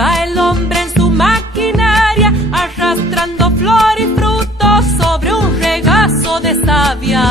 va el hombre en su maquinaria, arrastrando flor y frutos sobre un regazo de savia.